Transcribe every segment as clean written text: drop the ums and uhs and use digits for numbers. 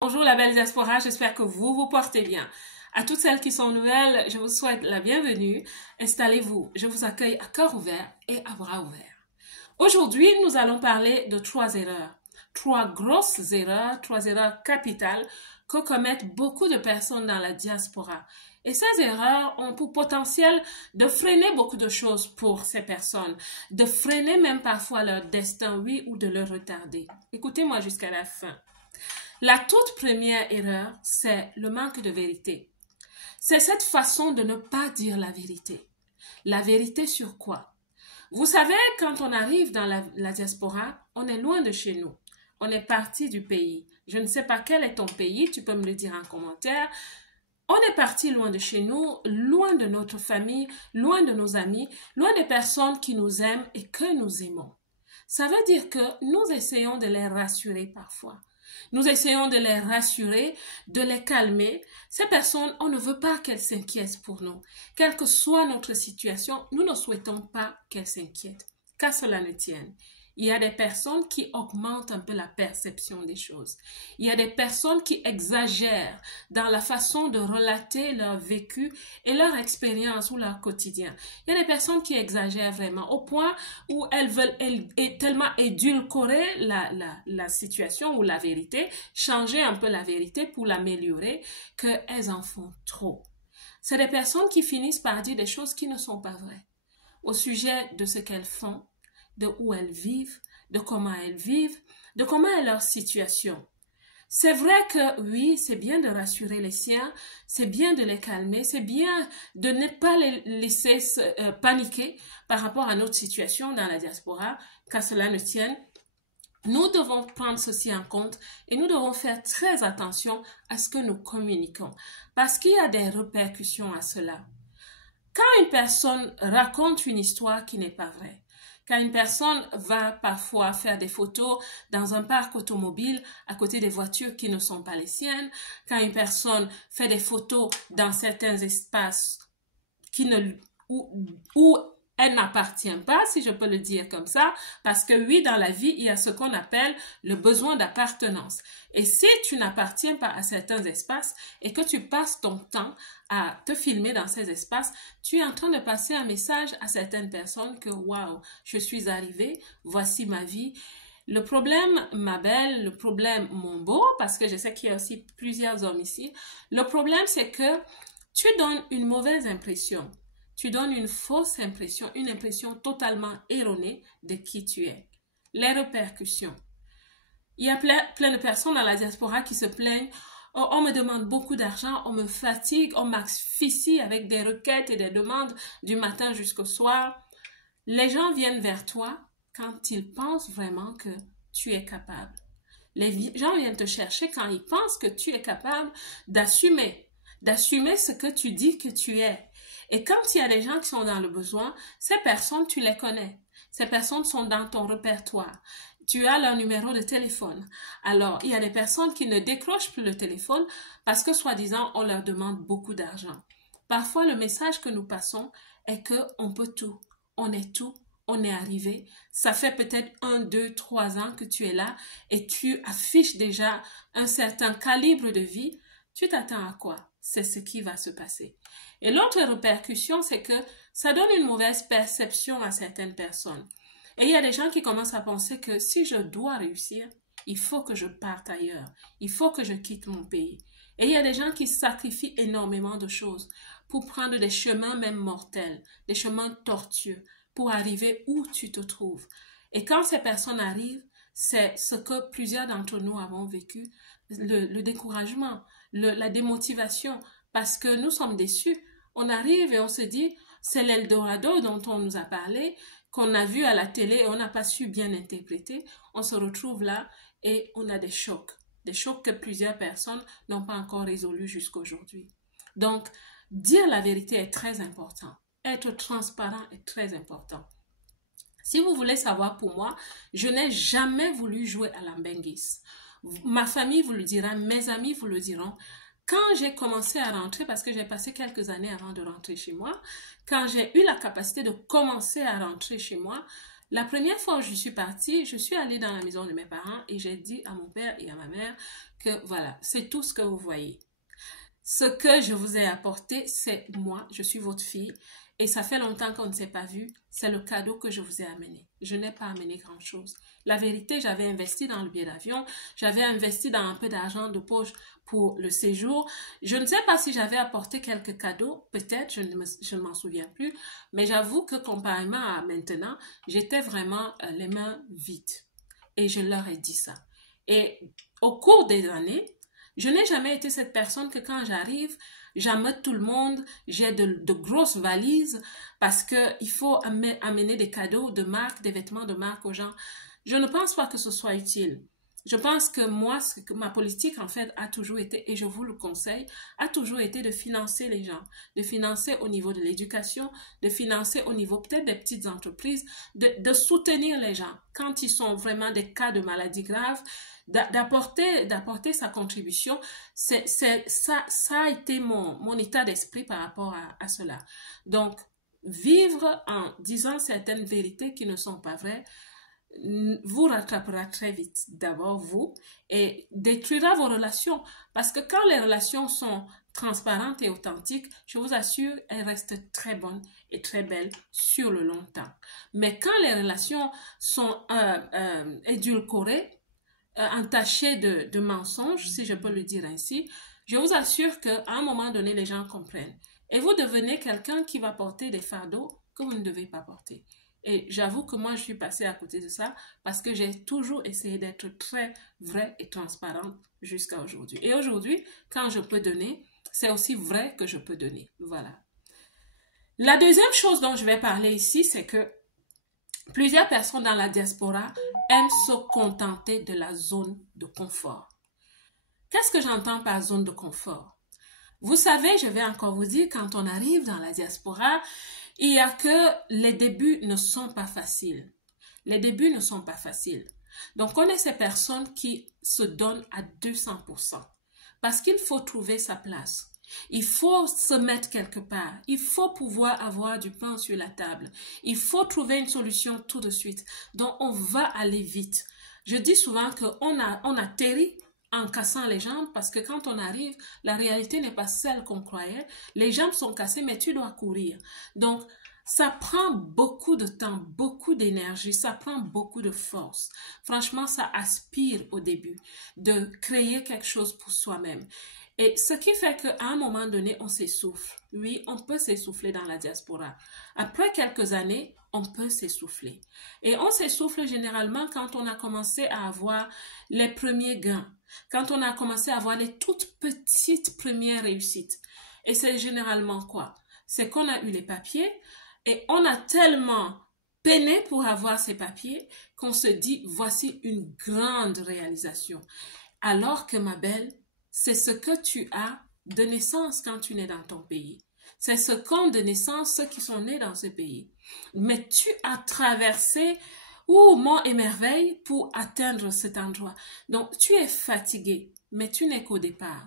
Bonjour la belle diaspora, j'espère que vous vous portez bien. À toutes celles qui sont nouvelles, je vous souhaite la bienvenue. Installez-vous, je vous accueille à cœur ouvert et à bras ouverts. Aujourd'hui, nous allons parler de trois erreurs. Trois grosses erreurs, trois erreurs capitales que commettent beaucoup de personnes dans la diaspora. Et ces erreurs ont pour potentiel de freiner beaucoup de choses pour ces personnes, de freiner même parfois leur destin, oui, ou de le retarder. Écoutez-moi jusqu'à la fin. La toute première erreur, c'est le manque de vérité. C'est cette façon de ne pas dire la vérité. La vérité sur quoi? Vous savez, quand on arrive dans la diaspora, on est loin de chez nous. On est parti du pays. Je ne sais pas quel est ton pays, tu peux me le dire en commentaire. On est parti loin de chez nous, loin de notre famille, loin de nos amis, loin des personnes qui nous aiment et que nous aimons. Ça veut dire que nous essayons de les rassurer parfois. Nous essayons de les rassurer, de les calmer. Ces personnes, on ne veut pas qu'elles s'inquiètent pour nous. Quelle que soit notre situation, nous ne souhaitons pas qu'elles s'inquiètent. Qu'à cela ne tienne. Il y a des personnes qui augmentent un peu la perception des choses. Il y a des personnes qui exagèrent dans la façon de relater leur vécu et leur expérience ou leur quotidien. Il y a des personnes qui exagèrent vraiment au point où elles veulent tellement édulcorer la situation ou la vérité, changer un peu la vérité pour l'améliorer, qu'elles en font trop. C'est des personnes qui finissent par dire des choses qui ne sont pas vraies au sujet de ce qu'elles font, de où elles vivent, de comment elles vivent, de comment est leur situation. C'est vrai que oui, c'est bien de rassurer les siens, c'est bien de les calmer, c'est bien de ne pas les laisser paniquer par rapport à notre situation dans la diaspora, qu'à cela ne tienne. Nous devons prendre ceci en compte et nous devons faire très attention à ce que nous communiquons parce qu'il y a des répercussions à cela. Quand une personne raconte une histoire qui n'est pas vraie, quand une personne va parfois faire des photos dans un parc automobile à côté des voitures qui ne sont pas les siennes, quand une personne fait des photos dans certains espaces où elle n'appartient pas, si je peux le dire comme ça, parce que oui, dans la vie, il y a ce qu'on appelle le besoin d'appartenance. Et si tu n'appartiens pas à certains espaces et que tu passes ton temps à te filmer dans ces espaces, tu es en train de passer un message à certaines personnes que waouh, je suis arrivée, voici ma vie. Le problème, ma belle, le problème, mon beau, parce que je sais qu'il y a aussi plusieurs hommes ici, le problème, c'est que tu donnes une mauvaise impression. Tu donnes une fausse impression, une impression totalement erronée de qui tu es. Les répercussions. Il y a plein de personnes dans la diaspora qui se plaignent. Oh, on me demande beaucoup d'argent, on me fatigue, on m'asphyxie avec des requêtes et des demandes du matin jusqu'au soir. Les gens viennent vers toi quand ils pensent vraiment que tu es capable. Les gens viennent te chercher quand ils pensent que tu es capable d'assumer ce que tu dis que tu es. Et quand il y a des gens qui sont dans le besoin, ces personnes, tu les connais. Ces personnes sont dans ton répertoire. Tu as leur numéro de téléphone. Alors, il y a des personnes qui ne décrochent plus le téléphone parce que, soi-disant, on leur demande beaucoup d'argent. Parfois, le message que nous passons est qu'on peut tout. On est tout. On est arrivé. Ça fait peut-être 1, 2, 3 ans que tu es là et tu affiches déjà un certain calibre de vie. Tu t'attends à quoi? C'est ce qui va se passer. Et l'autre répercussion, c'est que ça donne une mauvaise perception à certaines personnes. Et il y a des gens qui commencent à penser que si je dois réussir, il faut que je parte ailleurs. Il faut que je quitte mon pays. Et il y a des gens qui sacrifient énormément de choses pour prendre des chemins même mortels, des chemins tortueux, pour arriver où tu te trouves. Et quand ces personnes arrivent, c'est ce que plusieurs d'entre nous avons vécu, le découragement, la démotivation, parce que nous sommes déçus. On arrive et on se dit, c'est l'Eldorado dont on nous a parlé, qu'on a vu à la télé et on n'a pas su bien interpréter. On se retrouve là et on a des chocs que plusieurs personnes n'ont pas encore résolus jusqu'aujourd'hui. Donc, dire la vérité est très important. Être transparent est très important. Si vous voulez savoir pour moi, je n'ai jamais voulu jouer à l'ambengis. Ma famille vous le dira, mes amis vous le diront. Quand j'ai commencé à rentrer, parce que j'ai passé quelques années avant de rentrer chez moi, quand j'ai eu la capacité de commencer à rentrer chez moi, La première fois où je suis partie, je suis allée dans la maison de mes parents et j'ai dit à mon père et à ma mère que voilà, c'est tout ce que vous voyez. Ce que je vous ai apporté, c'est moi, je suis votre fille et ça fait longtemps qu'on ne s'est pas vu. C'est le cadeau que je vous ai amené. Je n'ai pas amené grand-chose. La vérité, j'avais investi dans le billet d'avion, j'avais investi dans un peu d'argent de poche pour le séjour. Je ne sais pas si j'avais apporté quelques cadeaux, peut-être, je ne m'en souviens plus, mais j'avoue que comparément à maintenant, j'étais vraiment les mains vides. Et je leur ai dit ça. Et au cours des années, je n'ai jamais été cette personne que quand j'arrive, j'amène tout le monde, j'ai de grosses valises parce qu'il faut amener des cadeaux de marque, des vêtements de marque aux gens. Je ne pense pas que ce soit utile. Je pense que moi, ma politique, en fait, a toujours été, et je vous le conseille, a toujours été de financer les gens, de financer au niveau de l'éducation, de financer au niveau peut-être des petites entreprises, de soutenir les gens quand ils sont vraiment des cas de maladie grave, d'apporter sa contribution. Ça a été mon état d'esprit par rapport à cela. Donc, vivre en disant certaines vérités qui ne sont pas vraies, vous rattrapera très vite, d'abord vous, et détruira vos relations. Parce que quand les relations sont transparentes et authentiques, je vous assure, elles restent très bonnes et très belles sur le long terme. Mais quand les relations sont édulcorées, entachées de mensonges, si je peux le dire ainsi, je vous assure qu'à un moment donné, les gens comprennent. Et vous devenez quelqu'un qui va porter des fardeaux que vous ne devez pas porter. Et j'avoue que moi, je suis passée à côté de ça parce que j'ai toujours essayé d'être très vraie et transparente jusqu'à aujourd'hui. Et aujourd'hui, quand je peux donner, c'est aussi vrai que je peux donner. Voilà. La deuxième chose dont je vais parler ici, c'est que plusieurs personnes dans la diaspora aiment se contenter de la zone de confort. Qu'est-ce que j'entends par zone de confort? Vous savez, je vais encore vous dire, quand on arrive dans la diaspora, il y a que les débuts ne sont pas faciles. Les débuts ne sont pas faciles. Donc, on est ces personnes qui se donnent à 200%. Parce qu'il faut trouver sa place. Il faut se mettre quelque part. Il faut pouvoir avoir du pain sur la table. Il faut trouver une solution tout de suite. Donc, on va aller vite. Je dis souvent qu'on atterrit en cassant les jambes parce que quand on arrive, la réalité n'est pas celle qu'on croyait. Les jambes sont cassées, mais tu dois courir. Donc, ça prend beaucoup de temps, beaucoup d'énergie, ça prend beaucoup de force. Franchement, ça aspire au début de créer quelque chose pour soi-même. Et ce qui fait qu'à un moment donné, on s'essouffle. Oui, on peut s'essouffler dans la diaspora. Après quelques années, on peut s'essouffler. Et on s'essouffle généralement quand on a commencé à avoir les premiers gains, quand on a commencé à avoir les toutes petites premières réussites. Et c'est généralement quoi? C'est qu'on a eu les papiers et on a tellement peiné pour avoir ces papiers qu'on se dit, voici une grande réalisation. Alors que ma belle, c'est ce que tu as de naissance quand tu nais dans ton pays. C'est ce qu'ont de naissance ceux qui sont nés dans ce pays. Mais tu as traversé monts et merveilles pour atteindre cet endroit. Donc, tu es fatigué, mais tu n'es qu'au départ.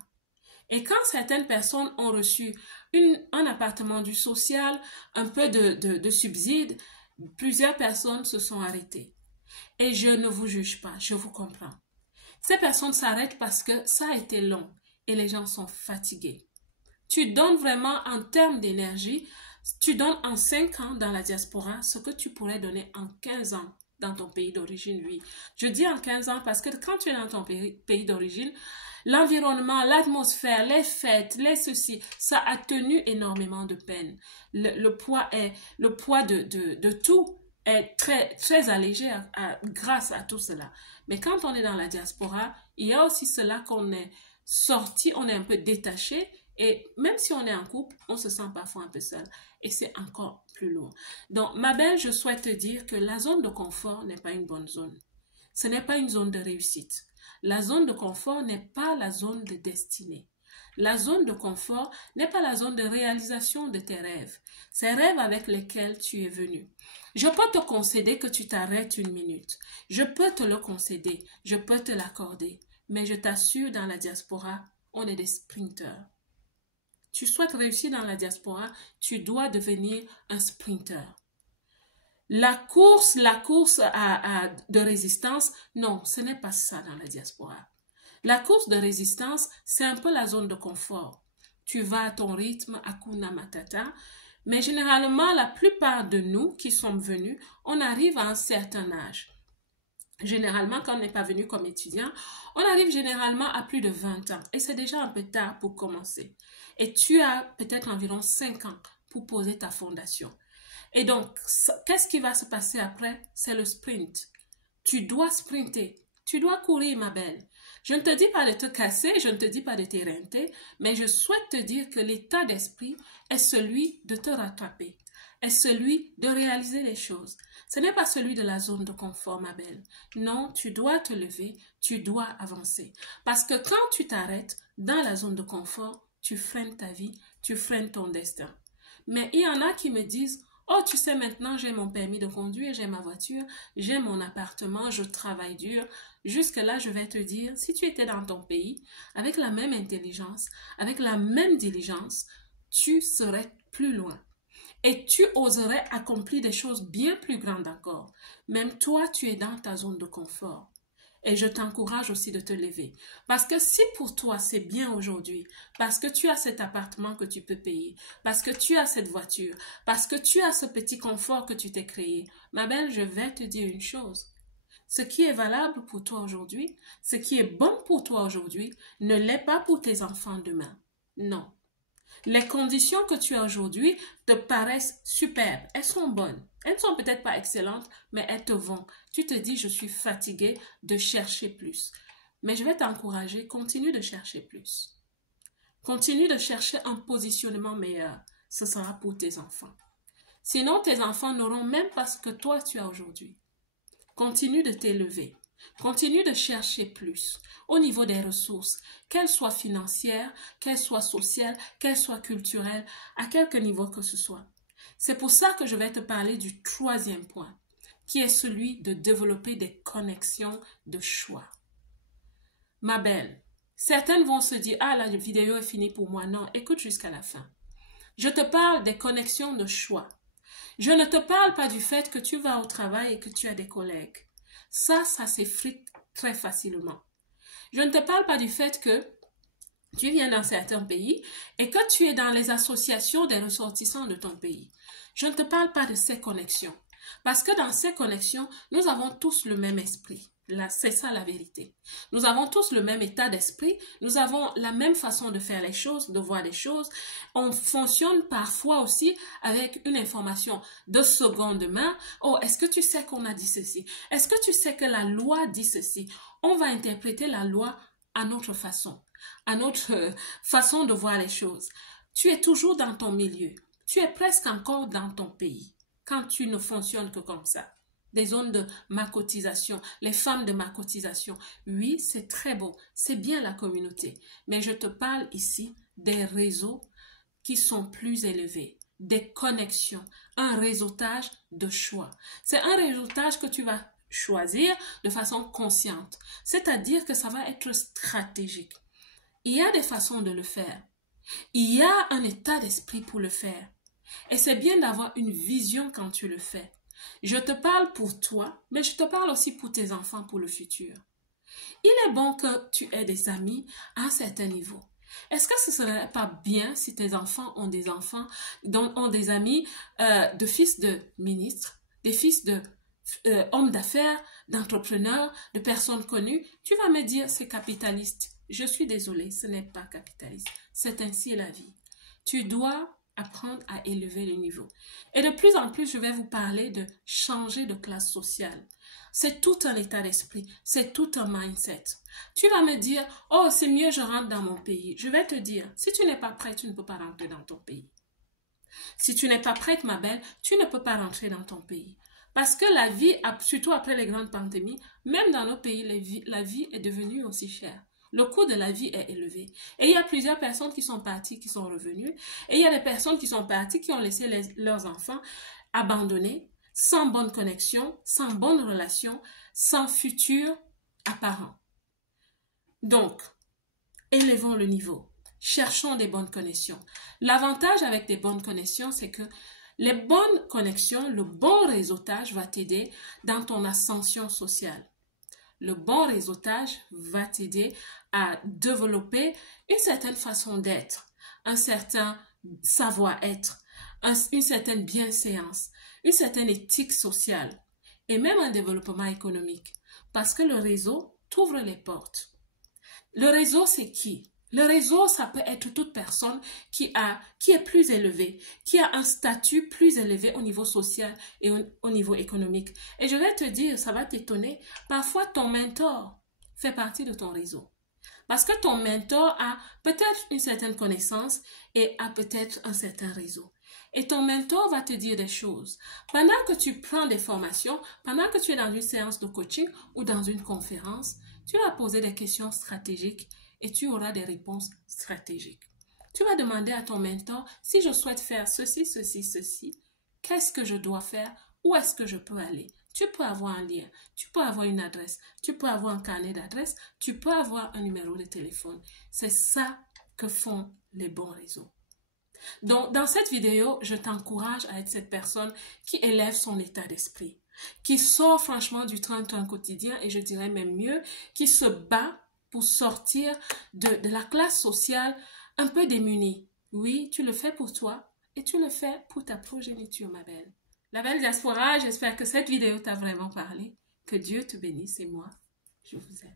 Et quand certaines personnes ont reçu un appartement du social, un peu de subside, plusieurs personnes se sont arrêtées. Et je ne vous juge pas, je vous comprends. Ces personnes s'arrêtent parce que ça a été long et les gens sont fatigués. Tu donnes vraiment en termes d'énergie, tu donnes en 5 ans dans la diaspora ce que tu pourrais donner en 15 ans dans ton pays d'origine, oui. Je dis en 15 ans parce que quand tu es dans ton pays d'origine, l'environnement, l'atmosphère, les fêtes, les ceci, ça a tenu énormément de peine. Le poids de tout est très, très allégé grâce à tout cela. Mais quand on est dans la diaspora, il y a aussi cela qu'on est sorti, on est un peu détaché et même si on est en couple, on se sent parfois un peu seul et c'est encore plus lourd. Donc, ma belle, je souhaite te dire que la zone de confort n'est pas une bonne zone. Ce n'est pas une zone de réussite. La zone de confort n'est pas la zone de destinée. La zone de confort n'est pas la zone de réalisation de tes rêves. Ces rêves avec lesquels tu es venu. Je peux te concéder que tu t'arrêtes une minute. Je peux te le concéder. Je peux te l'accorder. Mais je t'assure, dans la diaspora, on est des sprinteurs. Tu souhaites réussir dans la diaspora, tu dois devenir un sprinter. La course de résistance, non, ce n'est pas ça dans la diaspora. La course de résistance, c'est un peu la zone de confort. Tu vas à ton rythme, Hakuna Matata, mais généralement, la plupart de nous qui sommes venus, on arrive à un certain âge. Généralement, quand on n'est pas venu comme étudiant, on arrive généralement à plus de 20 ans et c'est déjà un peu tard pour commencer. Et tu as peut-être environ 5 ans pour poser ta fondation. Et donc, qu'est-ce qui va se passer après? C'est le sprint. Tu dois sprinter. Tu dois courir, ma belle. Je ne te dis pas de te casser, je ne te dis pas de t'éreinter, mais je souhaite te dire que l'état d'esprit est celui de te rattraper, est celui de réaliser les choses. Ce n'est pas celui de la zone de confort, ma belle. Non, tu dois te lever, tu dois avancer. Parce que quand tu t'arrêtes dans la zone de confort, tu freines ta vie, tu freines ton destin. Mais il y en a qui me disent, oh, tu sais, maintenant, j'ai mon permis de conduire, j'ai ma voiture, j'ai mon appartement, je travaille dur. Jusque-là, je vais te dire, si tu étais dans ton pays, avec la même intelligence, avec la même diligence, tu serais plus loin. Et tu oserais accomplir des choses bien plus grandes encore. Même toi, tu es dans ta zone de confort. Et je t'encourage aussi de te lever. Parce que si pour toi c'est bien aujourd'hui, parce que tu as cet appartement que tu peux payer, parce que tu as cette voiture, parce que tu as ce petit confort que tu t'es créé, ma belle, je vais te dire une chose. Ce qui est valable pour toi aujourd'hui, ce qui est bon pour toi aujourd'hui, ne l'est pas pour tes enfants demain. Non. Les conditions que tu as aujourd'hui te paraissent superbes. Elles sont bonnes. Elles ne sont peut-être pas excellentes, mais elles te vont. Tu te dis, je suis fatiguée de chercher plus. Mais je vais t'encourager, continue de chercher plus. Continue de chercher un positionnement meilleur. Ce sera pour tes enfants. Sinon, tes enfants n'auront même pas ce que toi tu as aujourd'hui. Continue de t'élever. Continue de chercher plus au niveau des ressources, qu'elles soient financières, qu'elles soient sociales, qu'elles soient culturelles, à quelque niveau que ce soit. C'est pour ça que je vais te parler du troisième point, qui est celui de développer des connexions de choix. Ma belle, certaines vont se dire, ah, la vidéo est finie pour moi. Non, écoute jusqu'à la fin. Je te parle des connexions de choix. Je ne te parle pas du fait que tu vas au travail et que tu as des collègues. Ça s'effrite très facilement. Je ne te parle pas du fait que tu viens d'un certain pays et que tu es dans les associations des ressortissants de ton pays. Je ne te parle pas de ces connexions. Parce que dans ces connexions, nous avons tous le même esprit. Là, c'est ça la vérité. Nous avons tous le même état d'esprit, nous avons la même façon de faire les choses, de voir les choses. On fonctionne parfois aussi avec une information de seconde main. Oh, est-ce que tu sais qu'on a dit ceci? Est-ce que tu sais que la loi dit ceci? On va interpréter la loi à notre façon, à notre façon de voir les choses. Tu es toujours dans ton milieu. Tu es presque encore dans ton pays quand tu ne fonctionnes que comme ça. Des zones de macotisation, les femmes de macotisation. Oui, c'est très beau, c'est bien la communauté. Mais je te parle ici des réseaux qui sont plus élevés, des connexions, un réseautage de choix. C'est un réseautage que tu vas choisir de façon consciente. C'est-à-dire que ça va être stratégique. Il y a des façons de le faire. Il y a un état d'esprit pour le faire. Et c'est bien d'avoir une vision quand tu le fais. Je te parle pour toi, mais je te parle aussi pour tes enfants pour le futur. Il est bon que tu aies des amis à un certain niveau. Est-ce que ce ne serait pas bien si tes enfants ont des amis de fils de ministres, des fils de hommes d'affaires, d'entrepreneurs, de personnes connues? Tu vas me dire, c'est capitaliste. Je suis désolée, ce n'est pas capitaliste. C'est ainsi la vie. Tu dois apprendre à élever le niveau. Et de plus en plus, je vais vous parler de changer de classe sociale. C'est tout un état d'esprit, c'est tout un mindset. Tu vas me dire, oh, c'est mieux, je rentre dans mon pays. Je vais te dire, si tu n'es pas prête, tu ne peux pas rentrer dans ton pays. Si tu n'es pas prête, ma belle, tu ne peux pas rentrer dans ton pays. Parce que la vie, surtout après les grandes pandémies, même dans nos pays, la vie est devenue aussi chère. Le coût de la vie est élevé. Et il y a plusieurs personnes qui sont parties, qui sont revenues. Et il y a des personnes qui sont parties, qui ont laissé leurs enfants abandonnés, sans bonne connexion, sans bonne relation, sans futur apparent. Donc, élevons le niveau. Cherchons des bonnes connexions. L'avantage avec des bonnes connexions, c'est que Les bonnes connexions, le bon réseautage va t'aider dans ton ascension sociale. Le bon réseautage va t'aider à développer une certaine façon d'être, un certain savoir-être, une certaine bienséance, une certaine éthique sociale et même un développement économique. Parce que le réseau t'ouvre les portes. Le réseau, c'est qui? Le réseau, ça peut être toute personne qui est plus élevée, qui a un statut plus élevé au niveau social et au niveau économique. Et je vais te dire, ça va t'étonner, parfois ton mentor fait partie de ton réseau. Parce que ton mentor a peut-être une certaine connaissance et a peut-être un certain réseau. Et ton mentor va te dire des choses. Pendant que tu prends des formations, pendant que tu es dans une séance de coaching ou dans une conférence, tu vas poser des questions stratégiques et tu auras des réponses stratégiques. Tu vas demander à ton mentor, si je souhaite faire ceci, ceci, ceci, qu'est-ce que je dois faire? Où est-ce que je peux aller? Tu peux avoir un lien, tu peux avoir une adresse, tu peux avoir un carnet d'adresses, tu peux avoir un numéro de téléphone. C'est ça que font les bons réseaux. Donc, dans cette vidéo, je t'encourage à être cette personne qui élève son état d'esprit, qui sort franchement du train-train quotidien et je dirais même mieux, qui se bat pour sortir de la classe sociale un peu démunie. Oui, tu le fais pour toi et tu le fais pour ta progéniture, ma belle. La belle diaspora, j'espère que cette vidéo t'a vraiment parlé. Que Dieu te bénisse et moi, je vous aime.